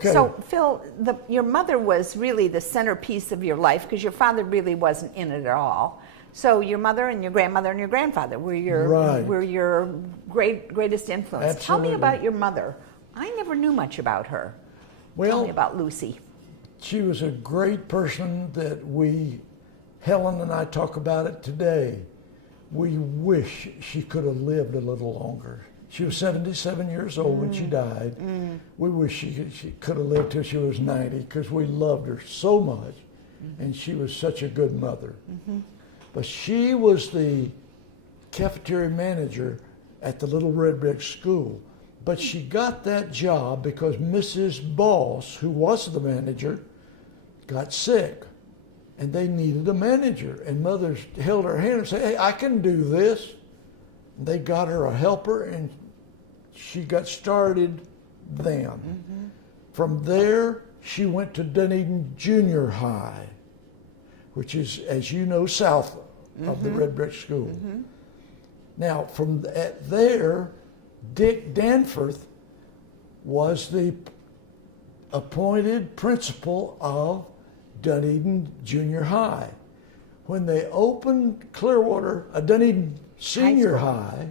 Okay. So, Phil, your mother was really the centerpiece of your life because your father really wasn't in it at all. So your mother and your grandmother and your grandfather were your greatest influence. Absolutely. Tell me about your mother. I never knew much about her. Tell me about Lucy. She was a great person that Helen and I talk about it today. We wish she could have lived a little longer. She was 77 years old when she died. We wish she could have lived till she was 90 because we loved her so much, and she was such a good mother. But she was the cafeteria manager at the Little Red Brick School. But she got that job because Mrs. Boss, who was the manager, got sick. And they needed a manager. And Mother held her hand and said, "Hey, I can do this." And they got her a helper, and she got started then. From there, she went to Dunedin Junior High, which is, as you know, south of the Red Brick School. Now, from there, Dick Danforth was the appointed principal of Dunedin Junior High. When they opened Dunedin Senior High,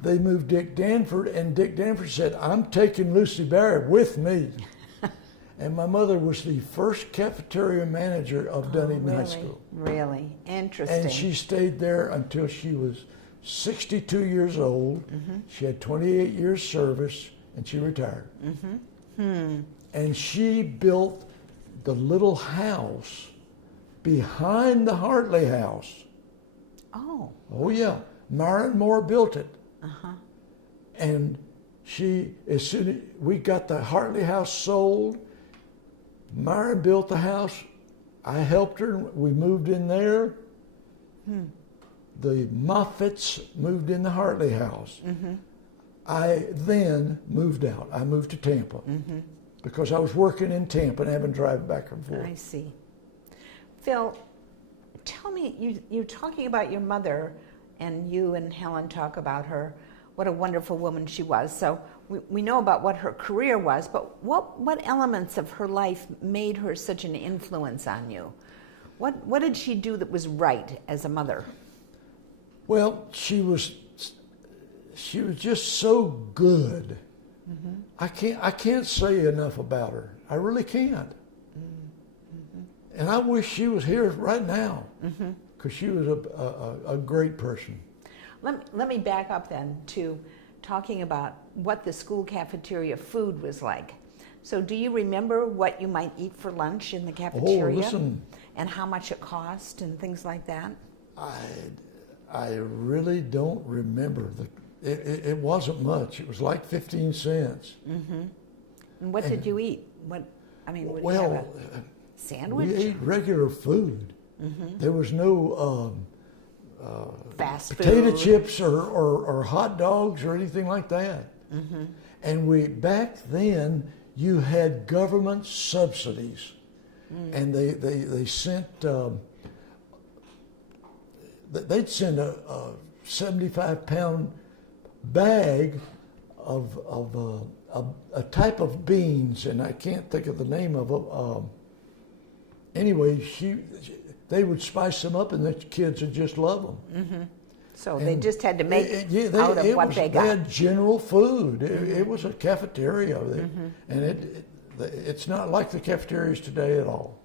they moved Dick Danforth, and Dick Danforth said, "I'm taking Lucy Barry with me." And my mother was the first cafeteria manager of Dunedin High School. Really? Interesting. And she stayed there until she was 62 years old. She had 28 years service, and she retired. And she built the little house behind the Hartley House. Oh yeah, Myron Moore built it. And as soon as we got the Hartley House sold, Myron built the house. I helped her. We moved in there. The Moffats moved in the Hartley House. I then moved out. I moved to Tampa because I was working in Tampa and having to drive back and forth. I see. Phil, tell me, you're talking about your mother, and you and Helen talk about her, what a wonderful woman she was. So we know about what her career was, but what elements of her life made her such an influence on you? What did she do that was right as a mother? Well, she was just so good. I can't say enough about her. I really can't. And I wish she was here right now because she was a great person. Let me back up then to talking about what the school cafeteria food was like. So do you remember what you might eat for lunch in the cafeteria? Oh, listen. And how much it cost and things like that? I really don't remember. It wasn't much. It was like 15 cents. And what did you eat? Would you have a sandwich? We ate regular food. There was no fast potato food. chips or hot dogs or anything like that. And back then you had government subsidies, and they sent they'd send a 75-pound bag of a type of beans, and I can't think of the name of them. Anyway, they would spice them up, and the kids would just love them. So they just had to make out of what they got. They had general food. It was a cafeteria, and it's not like the cafeterias today at all.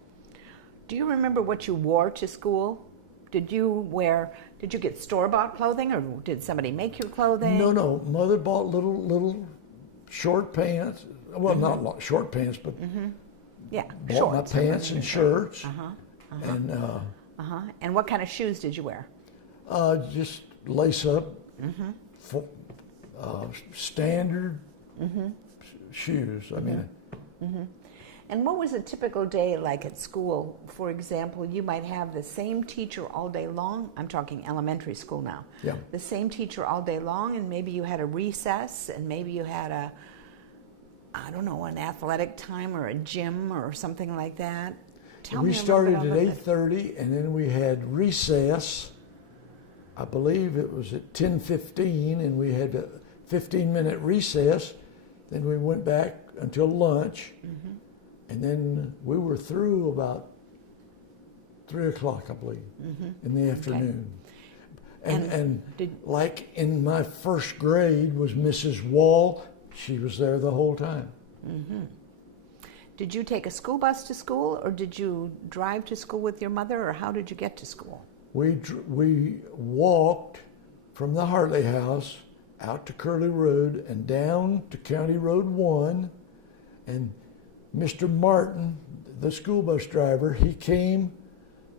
Do you remember what you wore to school? Did you get store-bought clothing, or did somebody make your clothing? No. Mother bought little short pants. Well, not short pants, but bought shorts. my pants and shirts. And what kind of shoes did you wear? Just lace up, standard shoes. And what was a typical day like at school? For example, you might have the same teacher all day long. I'm talking elementary school now. Yeah. The same teacher all day long, and maybe you had a recess, and maybe you had an athletic time or a gym or something like that. We started at 8:30, and then we had recess. I believe it was at 10:15, and we had a 15-minute recess. Then we went back until lunch, and then we were through about 3 o'clock, I believe, in the afternoon. And like in my first grade was Mrs. Wall. She was there the whole time. Did you take a school bus to school, or did you drive to school with your mother, or how did you get to school? We walked from the Hartley House out to Curlew Road and down to County Road 1. And Mr. Martin, the school bus driver, he came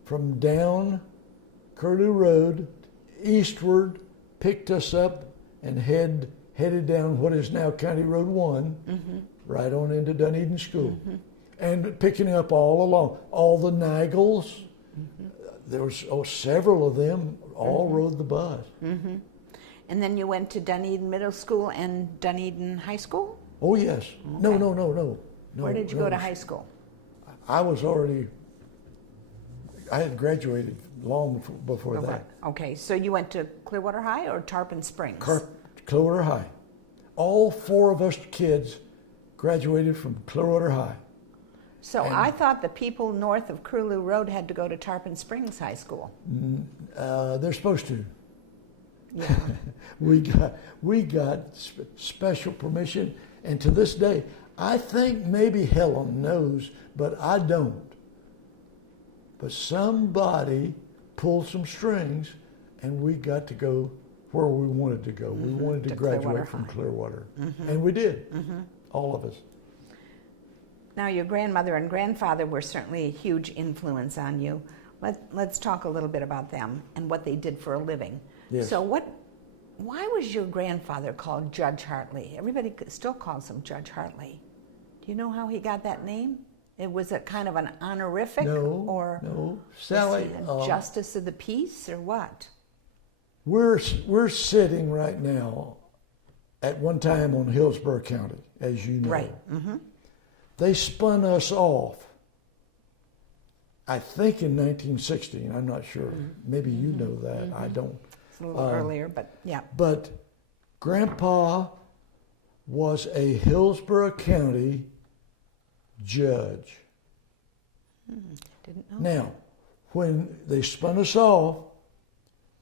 from down Curlew Road eastward, picked us up, and headed down what is now County Road 1, right on into Dunedin School. And picking up all along, all the Nagels, there was several of them, all rode the bus. And then you went to Dunedin Middle School and Dunedin High School? Oh, yes. Okay. No. Where did you go to high school? I had graduated long before that. Okay, so you went to Clearwater High or Tarpon Springs? Clearwater High. All 4 of us kids graduated from Clearwater High. So I thought the people north of Curlew Road had to go to Tarpon Springs High School. They're supposed to. Yeah. we got special permission, and to this day, I think maybe Helen knows, but I don't. But somebody pulled some strings, and we got to go where we wanted to go. We wanted to graduate from Clearwater, and we did, all of us. Now, your grandmother and grandfather were certainly a huge influence on you. Let's talk a little bit about them and what they did for a living. Yes. So why was your grandfather called Judge Hartley? Everybody still calls him Judge Hartley. Do you know how he got that name? Was it kind of an honorific? No. Sally, was he a justice of the peace or what? We're sitting right now at one time on Hillsborough County, as you know. Right. They spun us off, I think in 1960, and I'm not sure. Maybe you know that. I don't. It's a little earlier, but yeah. But Grandpa was a Hillsborough County judge. Didn't know. Now, when they spun us off,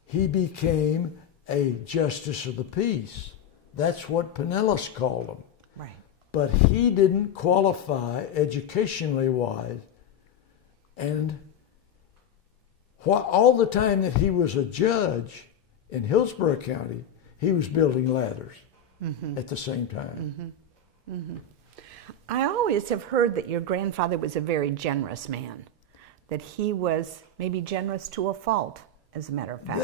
he became a justice of the peace. That's what Pinellas called him. Right. But he didn't qualify educationally wise, and all the time that he was a judge in Hillsborough County, he was building ladders at the same time. I always have heard that your grandfather was a very generous man, that he was maybe generous to a fault, as a matter of fact.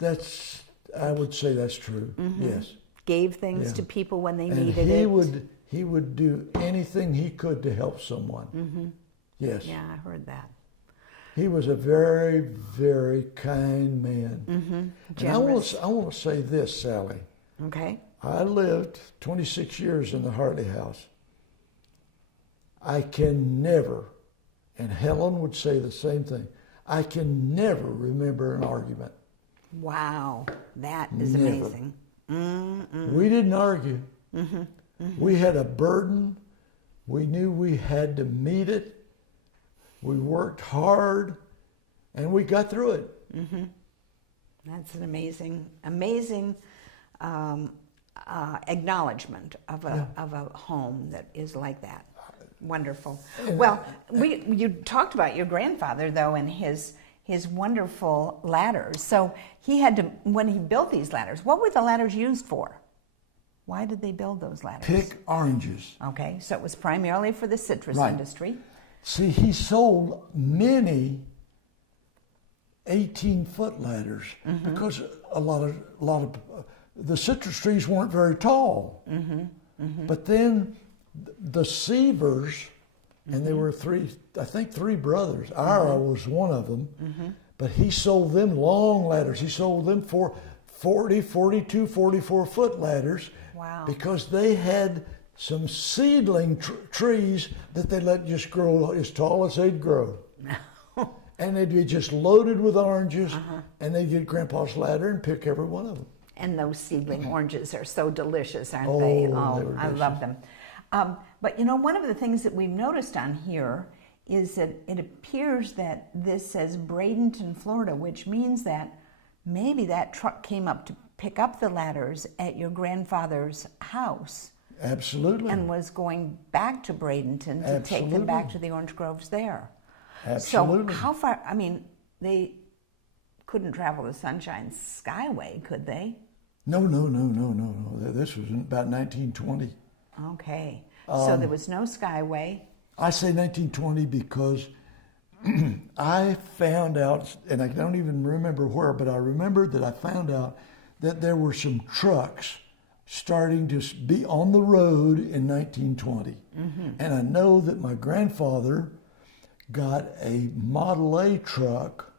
That's I would say that's true. Yes. Gave things to people when they needed it. He would do anything he could to help someone. Yes. Yeah, I heard that. He was a very, very kind man. And I want to say this, Sally. Okay. I lived 26 years in the Hartley House. I can never, and Helen would say the same thing, I can never remember an argument. Wow, that is amazing. We didn't argue. We had a burden. We knew we had to meet it. We worked hard, and we got through it. That's an amazing acknowledgement of a home that is like that. Wonderful. Well, you talked about your grandfather though and his wonderful ladders. So he had to, when he built these ladders, what were the ladders used for? Why did they build those ladders? Pick oranges. Okay, so it was primarily for the citrus industry. See, he sold many 18-foot ladders because a lot of the citrus trees weren't very tall. But then the Seavers, and there were three brothers. Ira was one of them, but he sold them long ladders. He sold them for 40, 42, 44-foot ladders. Wow. Because they had some seedling trees that they let just grow as tall as they'd grow. And they'd be just loaded with oranges, and they'd get Grandpa's ladder and pick every one of them. And those seedling oranges are so delicious, aren't Oh, they? they Oh, were I love them. But one of the things that we've noticed on here is that it appears that this says Bradenton, Florida, which means that maybe that truck came up to pick up the ladders at your grandfather's house. Absolutely. And was going back to Bradenton to take them back to the orange groves there. Absolutely. So how far, they couldn't travel the Sunshine Skyway, could they? No. This was about 1920. Okay. So there was no Skyway. I say 1920 because I found out, and I don't even remember where, but I remember that I found out that there were some trucks starting to be on the road in 1920. And I know that my grandfather got a Model A truck,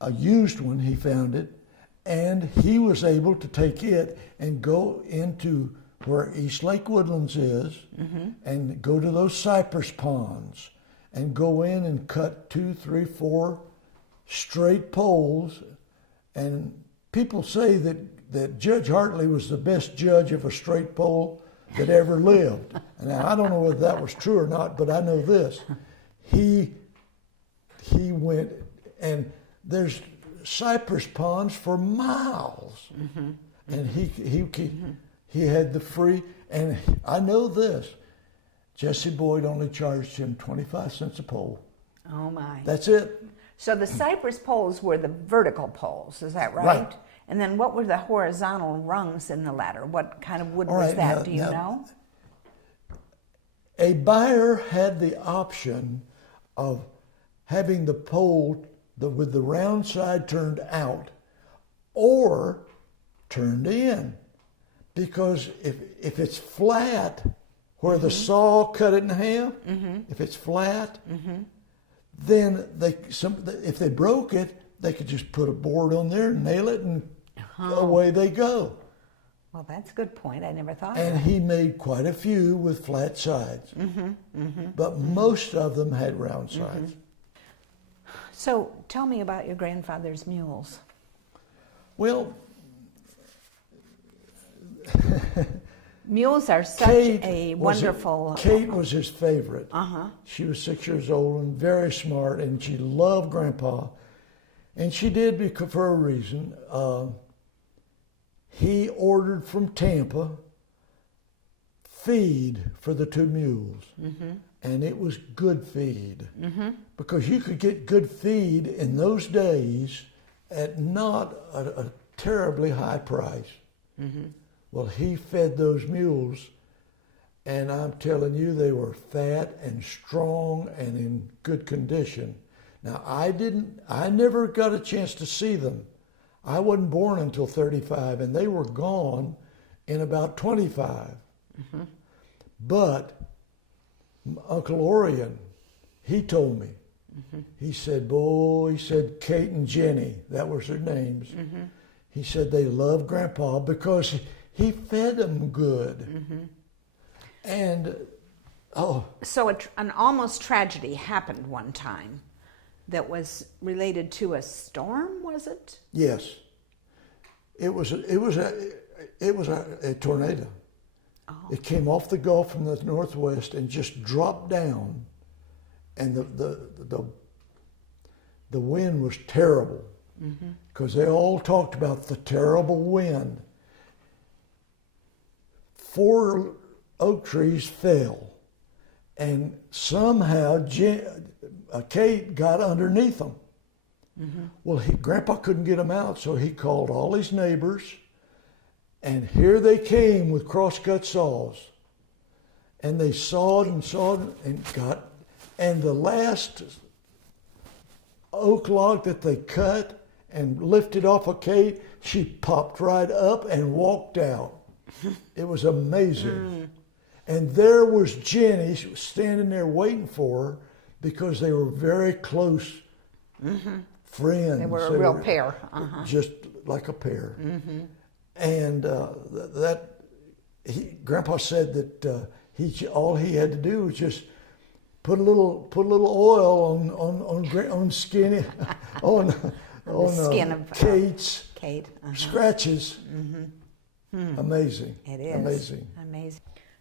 a used one, he found it, and he was able to take it and go into where East Lake Woodlands is and go to those cypress ponds and go in and cut 2, 3, 4 straight poles. And people say that Judge Hartley was the best judge of a straight pole that ever lived. Now, I don't know whether that was true or not, but I know this. He went, and there's cypress ponds for miles. And he had the free, and I know this, Jesse Boyd only charged him 25 cents a pole. Oh my. That's it. So the cypress poles were the vertical poles, is that right? Right. And then what were the horizontal rungs in the ladder? What kind of wood All was right, that? Do you now, know? A buyer had the option of having the pole with the round side turned out or turned in. Because if it's flat, where the saw cut it in half, if it's flat, then if they broke it, they could just put a board on there, nail it, and away they go. Well, that's a good point. I never thought And of that. he made quite a few with flat sides. But most of them had round sides. So tell me about your grandfather's mules. Well, Mules are such a wonderful... Kate was his favorite. She was 6 years old and very smart, and she loved Grandpa. And she did because for a reason. He ordered from Tampa feed for the 2 mules. And it was good feed. Because you could get good feed in those days at not a terribly high price. Well, he fed those mules, and I'm telling you, they were fat and strong and in good condition. Now, I never got a chance to see them. I wasn't born until 35, and they were gone in about 25. But Uncle Orion, he told me, he said, Kate and Jenny, that was their names. He said they loved Grandpa because he fed them good. And, So an almost tragedy happened one time that was related to a storm, was it? yes, it was a tornado. It came off the Gulf from the northwest and just dropped down, and the wind was terrible because they all talked about the terrible wind. 4 oak trees fell, and somehow Kate got underneath them. Well, Grandpa couldn't get them out, so he called all his neighbors, and here they came with crosscut saws, and they sawed and the last oak log that they cut and lifted off of Kate, she popped right up and walked out. It was amazing. And there was Jenny standing there waiting for her because they were very close friends. They were a real pair. Just like a pair. And Grandpa said that all he had to do was just put a little oil on skinny on Oh, the no. skin of Kate's Kate. scratches. Amazing. It is. Amazing. Amazing.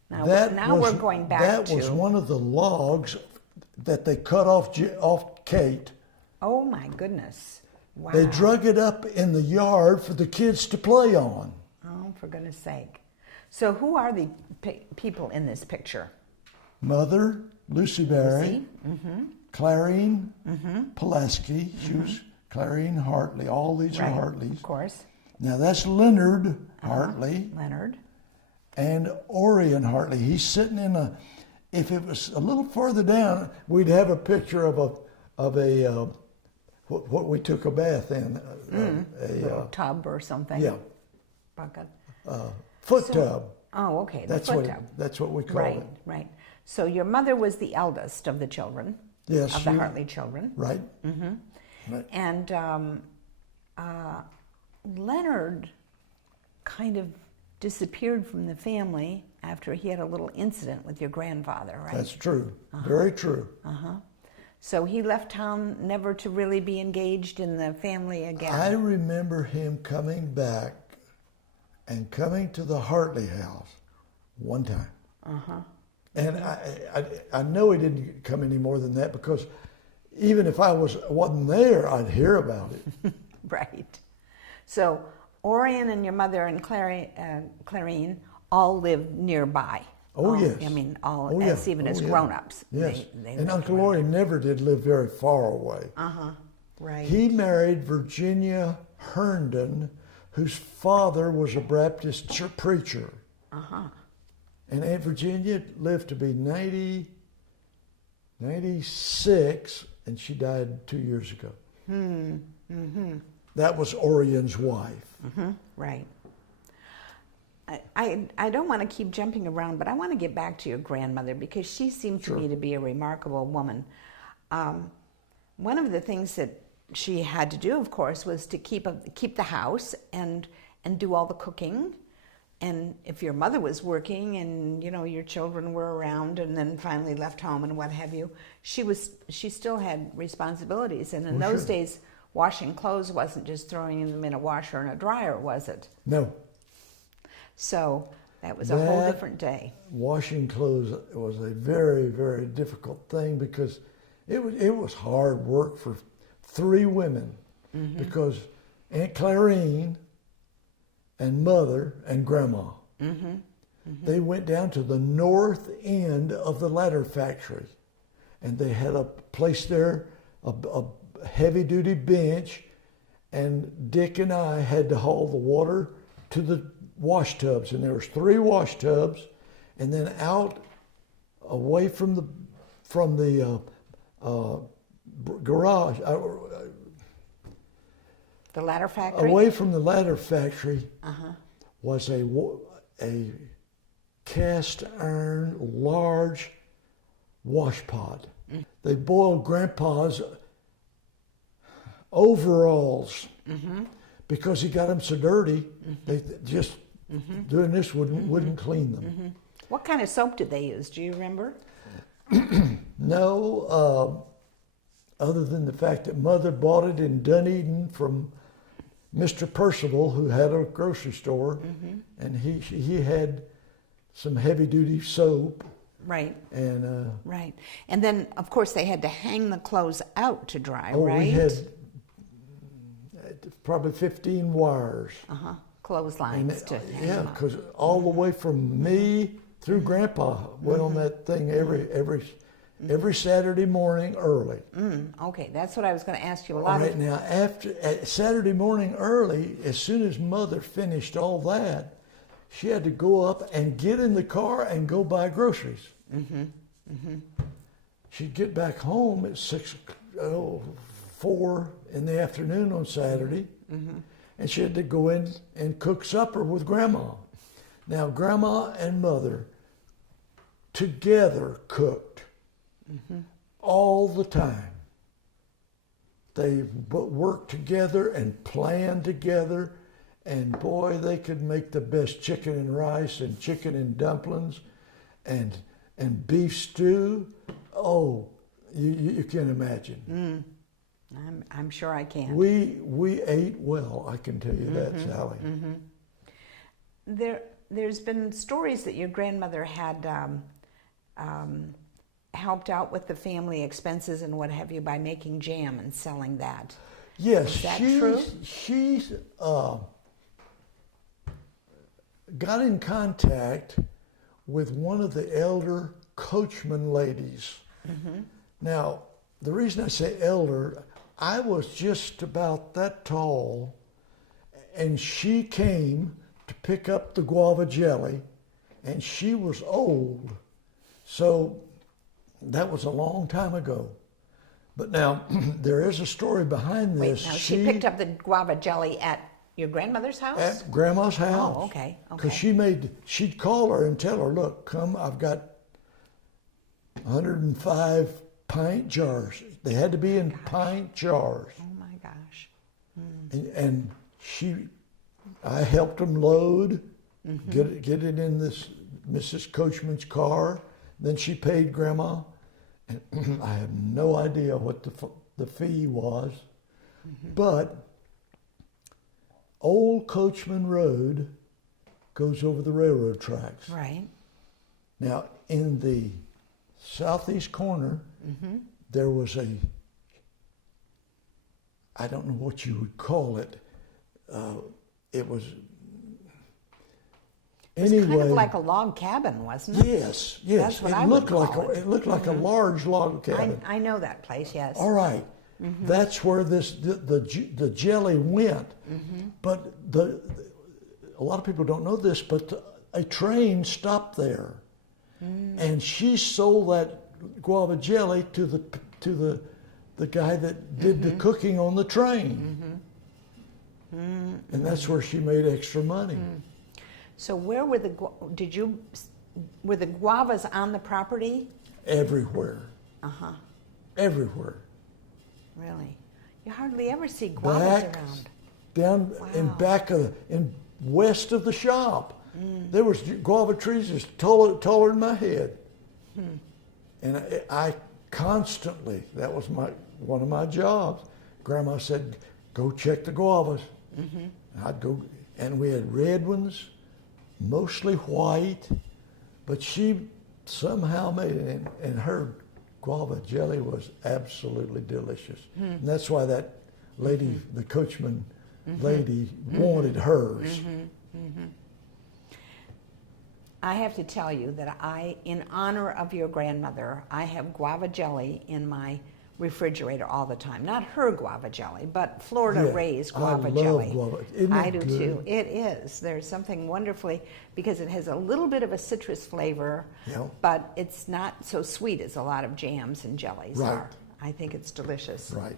Now we're going back That was one of the logs that they cut off Kate. Oh my goodness. Wow. They drug it up in the yard for the kids to play on. Oh, for goodness sake. So who are the people in this picture? Mother, Lucy Barry, Lucy? Clarine Pulaski, she was Clarine Hartley. All these are Hartleys. Of course. Now that's Leonard Hartley. Leonard. And Orion Hartley. He's sitting in a, if it was a little further down, we'd have a picture of a what we took a bath in. A tub or something. Yeah. Bucket. Foot tub. Oh, okay. That's the foot tub. That's what we call it. Right. So your mother was the eldest of the children. Yes. Of the Hartley children. Right. Right. And Leonard kind of disappeared from the family after he had a little incident with your grandfather, right? That's true. Very true. So he left town never to really be engaged in the family again. I remember him coming back and coming to the Hartley House one time. And I know he didn't come any more than that, because even if I wasn't there, I'd hear about it. Right. So Orion and your mother and Clarine all lived nearby. Oh, yes. I mean, even as yeah. grown-ups. Yes. They And lived Uncle around. Orion never did live very far away. Right. He married Virginia Herndon, whose father was a Baptist preacher. And Aunt Virginia lived to be 96, and she died 2 years ago. That was Orion's wife. Right. I don't want to keep jumping around, but I want to get back to your grandmother, because she seemed to me to be a remarkable woman. One of the things that she had to do, of course, was to keep the house and do all the cooking. And if your mother was working and your children were around and then finally left home and what have you, she still had responsibilities. And in those days, washing clothes wasn't just throwing them in a washer and a dryer, was it? No. So that was a whole different day. Washing clothes was a very, very difficult thing, because it was hard work for three women, because Aunt Clarine and Mother and Grandma, they went down to the north end of the ladder factory, and they had a place there, a heavy-duty bench, and Dick and I had to haul the water to the wash tubs, and there was 3 wash tubs, and then out away from the garage, The ladder factory? away from the ladder factory was a cast iron large wash pot. They boiled Grandpa's overalls because he got them so dirty. They just doing this wouldn't clean them. What kind of soap did they use? Do you remember? No, other than the fact that Mother bought it in Dunedin from Mr. Percival, who had a grocery store, and he had some heavy duty soap. Right. And right. And then, of course, they had to hang the clothes out to dry, right? we had probably 15 wires. Clotheslines to hang them up. because all the way from me through Grandpa went on that thing every Saturday morning early. Okay, that's what I was going to ask you. All right, now at Saturday morning early, as soon as Mother finished all that, she had to go up and get in the car and go buy groceries. She'd get back home at 4 in the afternoon on Saturday, and she had to go in and cook supper with Grandma. Now, Grandma and Mother together cooked all the time. They worked together and planned together, and boy, they could make the best chicken and rice and chicken and dumplings and beef stew. Oh, you can imagine. I'm sure I can. We ate well, I can tell you that, Sally. There's been stories that your grandmother had helped out with the family expenses and what have you by making jam and selling that. Yes, Is that true? She's got in contact with one of the elder coachman ladies. Now, the reason I say elder, I was just about that tall, and she came to pick up the guava jelly, and she was old. So that was a long time ago. But now, there is a story behind this. Wait, now she picked up the guava jelly at your grandmother's house? At Grandma's house. Oh, okay. Because she'd call her and tell her, look, come, I've got 105 pint jars. They had to be in pint jars. Oh my gosh. And I helped them load, get it in this Mrs. Coachman's car. Then she paid Grandma. And I have no idea what the fee was. But Old Coachman Road goes over the railroad tracks. Right. Now, in the southeast corner, there was I don't know what you would call it. It was anyway. Kind of like a log cabin, wasn't it? Yes. That's what I would call it. It looked like a large log cabin. I know that place, yes. All right. That's where the jelly went. But a lot of people don't know this, but a train stopped there, and she sold that guava jelly to the guy that did the cooking on the train, and that's where she made extra money. So where were were the guavas on the property? Everywhere. Everywhere. Really? You hardly ever see guavas around. Down in west of the shop. There was guava trees as taller than my head. And I constantly, that was one of my jobs. Grandma said, go check the guavas. And I'd go, and we had red ones, mostly white, but she somehow made it, and her guava jelly was absolutely delicious. And that's why that lady, the coachman lady, wanted hers. I have to tell you that in honor of your grandmother, I have guava jelly in my refrigerator all the time. Not her guava jelly, but Florida raised guava jelly. I love guava. Isn't it I do good? too. It is. There's something wonderfully, because it has a little bit of a citrus flavor, but it's not so sweet as a lot of jams and jellies are. I think it's delicious. Right.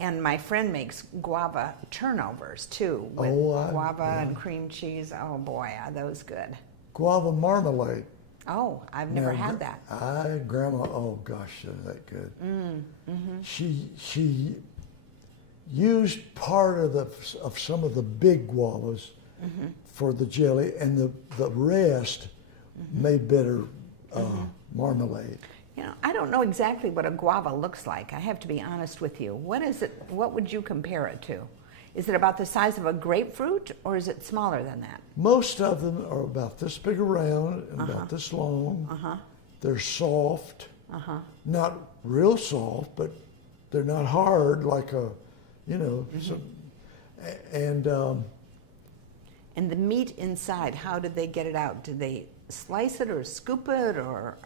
And my friend makes guava turnovers too, with guava and cream cheese. Oh boy, are those good. Guava marmalade. Oh, I've never had that. Grandma, oh gosh, they're that good. She used part of some of the big guavas for the jelly, and the rest made better marmalade. You know, I don't know exactly what a guava looks like. I have to be honest with you. What is it? What would you compare it to? Is it about the size of a grapefruit, or is it smaller than that? Most of them are about this big around and about this long. They're soft, not real soft, but they're not hard like and the meat inside, how did they get it out? Did they slice it or scoop it or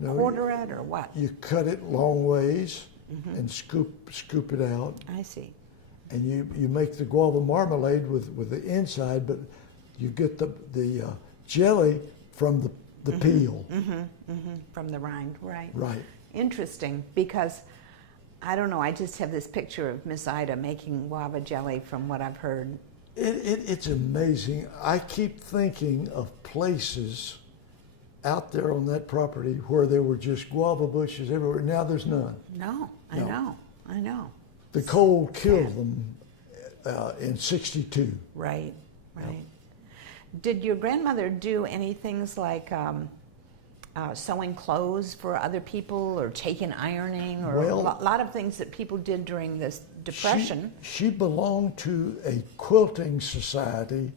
quarter it or what? You cut it long ways and scoop it out. I see. And you make the guava marmalade with the inside, but you get the jelly from the peel. From the rind, right. Right. Interesting, because I don't know, I just have this picture of Miss Ida making guava jelly from what I've heard. It's amazing. I keep thinking of places out there on that property where there were just guava bushes everywhere. Now there's none. No, I know. The cold killed them in '62. Right. Did your grandmother do any things like sewing clothes for other people or taking ironing or Well, a lot of things that people did during this Depression. She belonged to a quilting society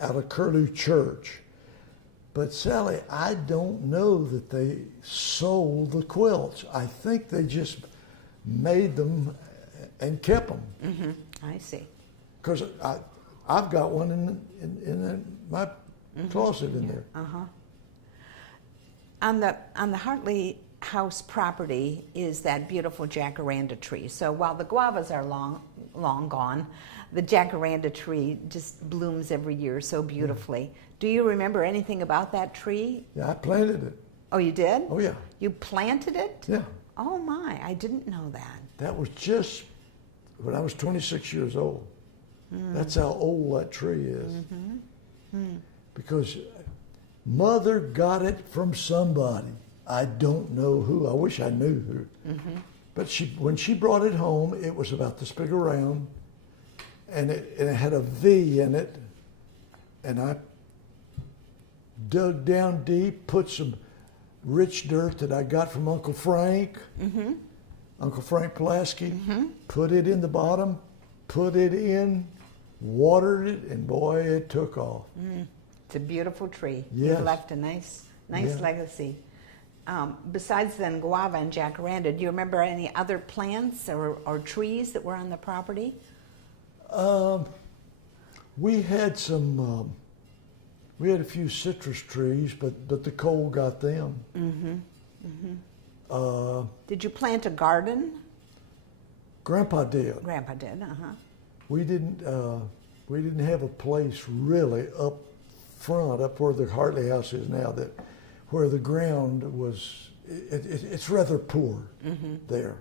out of Curlew Church. But Sally, I don't know that they sold the quilts. I think they just made them and kept them. I see. Because I've got one in my closet in there. On the Hartley House property is that beautiful jacaranda tree. So while the guavas are long gone, the jacaranda tree just blooms every year so beautifully. Do you remember anything about that tree? Yeah, I planted it. Oh, you did? Oh, yeah. You planted it? Yeah. Oh my, I didn't know that. That was just when I was 26 years old. That's how old that tree is. Because Mother got it from somebody. I don't know who. I wish I knew who. But when she brought it home, it was about this big around, and it had a V in it. And I dug down deep, put some rich dirt that I got from Uncle Frank, Uncle Frank Pulaski, put it in the bottom, put it in, watered it, and boy, it took off. It's a beautiful tree. Yes. You've left a nice legacy. Besides then guava and jacaranda, do you remember any other plants or trees that were on the property? We had some. We had a few citrus trees, but the cold got them. Did you plant a garden? Grandpa did. Grandpa did. We didn't have a place really up front, up where the Hartley House is now, where the ground was. It's rather poor there.